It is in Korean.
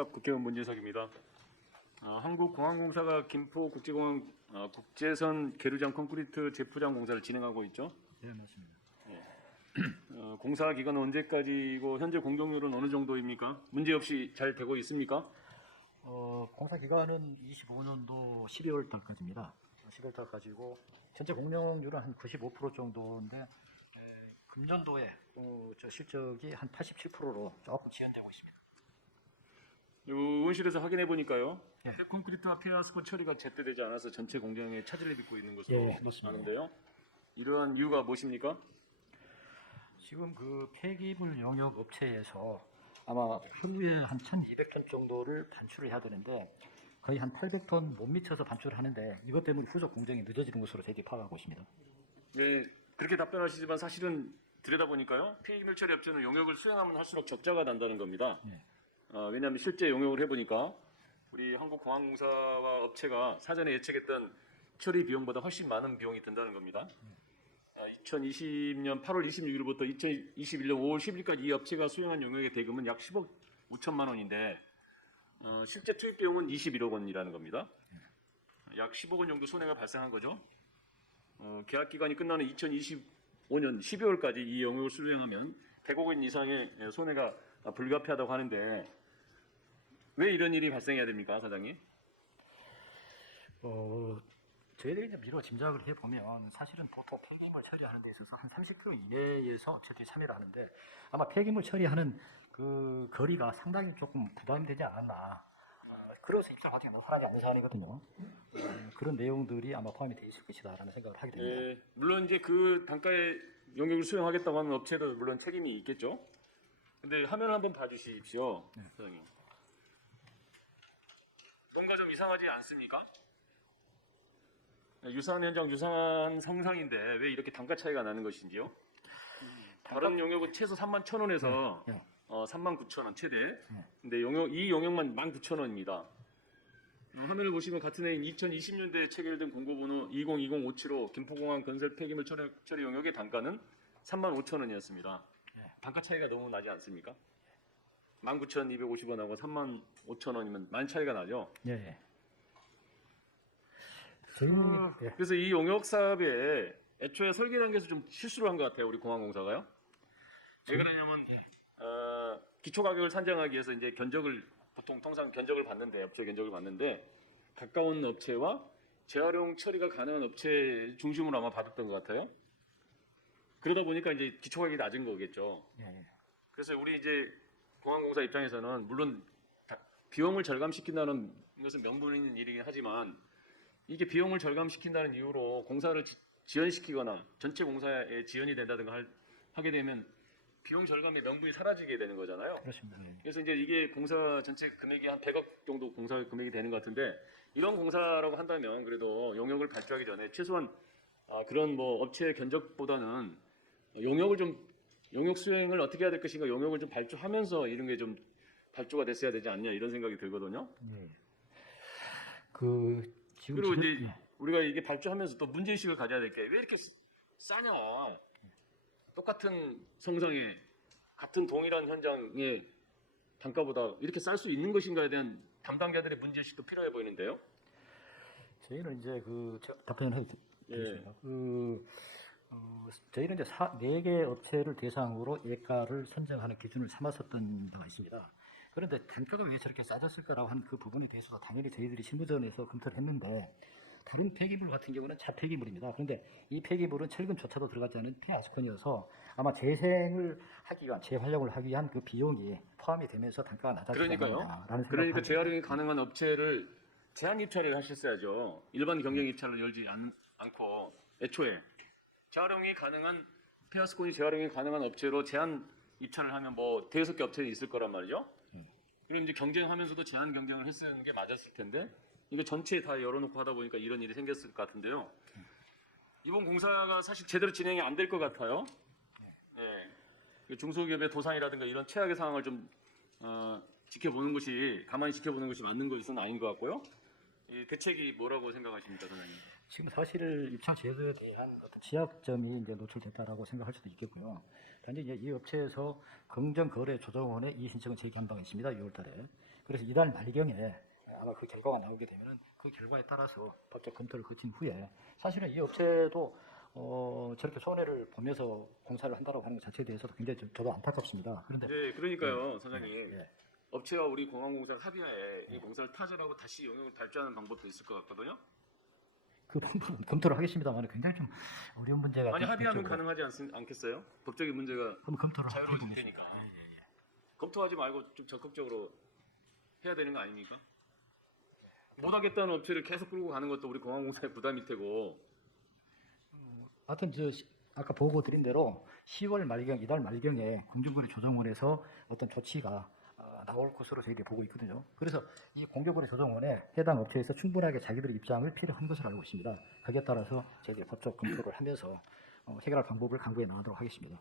총각 국회의원 문진석입니다. 한국공항공사가 김포국제공항 국제선 계류장 콘크리트 재포장 공사를 진행하고 있죠. 네, 맞습니다. 공사 기간은 언제까지고 현재 공정률은 어느 정도입니까? 문제 없이 잘 되고 있습니까? 공사 기간은 25년도 12월 달까지입니다. 12월 달까지고 현재 공정률은 한 95% 정도인데 금년도에 실적이 한 87%로 조금 지연되고 있습니다. 의원실에서 확인해 보니까요. 예. 콘크리트와 폐하스콘 처리가 제때 되지 않아서 전체 공장에 차질을 빚고 있는 것으로 맞습니다. 아는데요. 이러한 이유가 무엇입니까? 지금 그 폐기물 용역 업체에서 아마 하루에 한 1,200톤 정도를 반출을 해야 되는데 거의 한 800톤 못 미쳐서 반출을 하는데 이것 때문에 후속 공정이 늦어지는 것으로 저희들이 파악하고 있습니다. 네, 그렇게 답변하시지만 사실은 들여다보니까요. 폐기물 처리 업체는 용역을 수행하면 할수록 적자가 난다는 겁니다. 네. 왜냐하면 실제 용역을 해보니까 우리 한국공항공사와 업체가 사전에 예측했던 처리 비용보다 훨씬 많은 비용이 든다는 겁니다. 2020년 8월 26일부터 2021년 5월 10일까지 이 업체가 수행한 용역의 대금은 약 10억 5천만 원인데 실제 투입 비용은 21억 원이라는 겁니다. 약 10억 원 정도 손해가 발생한 거죠. 계약 기간이 끝나는 2025년 12월까지 이 용역을 수행하면 100억 원 이상의 손해가 불가피하다고 하는데 왜 이런 일이 발생해야 됩니까, 사장님? 저희들이 이제 미뤄 짐작을 해보면 사실은 보통 폐기물 처리하는 데 있어서 한 30km 이내에서 업체들이 참여를 하는데 아마 폐기물 처리하는 그 거리가 상당히 조금 부담이 되지 않았나. 그래서 입찰 과정에 너무 않는 사안이거든요. 그런 내용들이 아마 포함이 되어 있을 것이다라는 생각을 하게 됩니다. 물론 이제 그 단가에 용역을 수행하겠다고 하는 업체도 물론 책임이 있겠죠. 근데 화면 한번 봐주십시오, 사장님. 뭔가 좀 이상하지 않습니까? 유사한 현장, 유사한 상상인데 왜 이렇게 단가 차이가 나는 것인지요? 다른 용역은 최소 31,000원에서 39,000원 최대. 근데 이 용역만 19,000원입니다. 화면을 보시면 같은 해인 2020년대에 체결된 공고번호 2020-575 김포공항 건설 폐기물 처리 용역의 단가는 35,000원이었습니다. 단가 차이가 너무 나지 않습니까? 19,250원하고 35,000원이면 많이 차이가 나죠? 예. 그래서 이 용역 사업에 애초에 설계 단계에서 좀 실수를 한 것 같아요, 우리 공항공사가요. 왜 그러냐면 기초 가격을 산정하기 위해서 이제 통상 견적을 받는데 업체 견적을 받는데 가까운 업체와 재활용 처리가 가능한 업체 중심으로 아마 받았던 것 같아요. 그러다 보니까 이제 기초 가격이 낮은 거겠죠. 그래서 우리 이제 공항공사 입장에서는 물론 비용을 절감시킨다는 것은 명분 있는 일이긴 하지만 이게 비용을 절감시킨다는 이유로 공사를 지연시키거나 전체 공사에 지연이 된다든가 하게 되면 비용 절감의 명분이 사라지게 되는 거잖아요. 그렇습니다. 그래서 이제 이게 공사 전체 금액이 한 100억 정도 공사 금액이 되는 것 같은데 이런 공사라고 한다면 그래도 용역을 발주하기 전에 최소한 그런 뭐 업체 견적보다는 용역 수행을 어떻게 해야 될 것인가 용역을 좀 발주하면서 이런 게 좀 발주가 됐어야 되지 않냐 이런 생각이 들거든요. 그리고 이제 우리가 이게 발주하면서 또 문제의식을 가져야 될 게 왜 이렇게 싸냐. 똑같은 성상에 같은 동일한 현장의 단가보다 이렇게 쌀 수 있는 것인가에 대한 담당자들의 문제의식도 필요해 보이는데요. 저희는 이제 답변을 해드리겠습니다. 저희는 이제 4개 업체를 대상으로 예가를 선정하는 기준을 삼았었던 바가 있습니다. 그런데 단가가 왜 저렇게 싸졌을까라고 한 그 부분에 대해서도 당연히 저희들이 실무전에서 검토를 했는데 불은 폐기물 같은 경우는 자폐기물입니다. 그런데 이 폐기물은 철근조차도 들어가지 않은 폐아스콘이어서 아마 재활용을 하기 위한 그 비용이 포함이 되면서 단가가 낮아지지 않느냐라는 그러니까 재활용이 가능한 업체를 제한 입찰을 하셨어야죠. 일반 경쟁 입찰을 열지 않고 애초에 재활용이 가능한 폐아스콘이 재활용이 가능한 업체로 제한 입찰을 하면 뭐 대여섯 개 업체는 있을 거란 말이죠. 그럼 이제 경쟁하면서도 제한 경쟁을 했는 게 맞았을 텐데 이거 전체 다 열어놓고 하다 보니까 이런 일이 생겼을 것 같은데요. 이번 공사가 사실 제대로 진행이 안 될 것 같아요. 중소기업의 도산이라든가 이런 최악의 상황을 좀 가만히 지켜보는 것이 맞는 것은 아닌 것 같고요. 이 대책이 뭐라고 생각하십니까, 선생님? 지금 사실 입찰 제도에 대한 어떤 취약점이 이제 노출됐다라고 생각할 수도 있겠고요. 단지 이제 이 업체에서 공정거래조정원에 이 신청을 제기한 바가 있습니다. 6월달에. 그래서 이달 말경에 아마 그 결과가 나오게 되면은 그 결과에 따라서 법적 검토를 거친 후에 사실은 이 업체도 저렇게 손해를 보면서 공사를 한다고 하는 것 자체에 대해서도 굉장히 저도 안타깝습니다. 그런데 네, 그러니까요, 사장님. 예. 업체와 우리 공항공사가 합의하에 이 공사를 타설하고 다시 영역을 발주하는 방법도 있을 것 같거든요. 그 부분 검토를 하겠습니다만 굉장히 좀 어려운 문제가 아니, 합의하면 법적으로. 가능하지 않겠어요? 법적인 문제가 그럼 검토를 자유로워질 해보겠습니다. 테니까. 예, 예, 예. 검토하지 말고 좀 적극적으로 해야 되는 거 아닙니까? 못하겠다는 업체를 계속 끌고 가는 것도 우리 공항공사의 부담일 테고. 하여튼 아까 보고 드린 대로 10월 말경, 이달 말경에 공정거래 조정원에서 어떤 조치가 나올 것으로 저희들이 보고 있거든요. 그래서 이 공정거래 조정원에 해당 업체에서 충분하게 자기들의 입장을 필요한 것을 알고 있습니다. 거기에 따라서 저희들이 법적 검토를 하면서 해결할 방법을 강구해 나가도록 하겠습니다.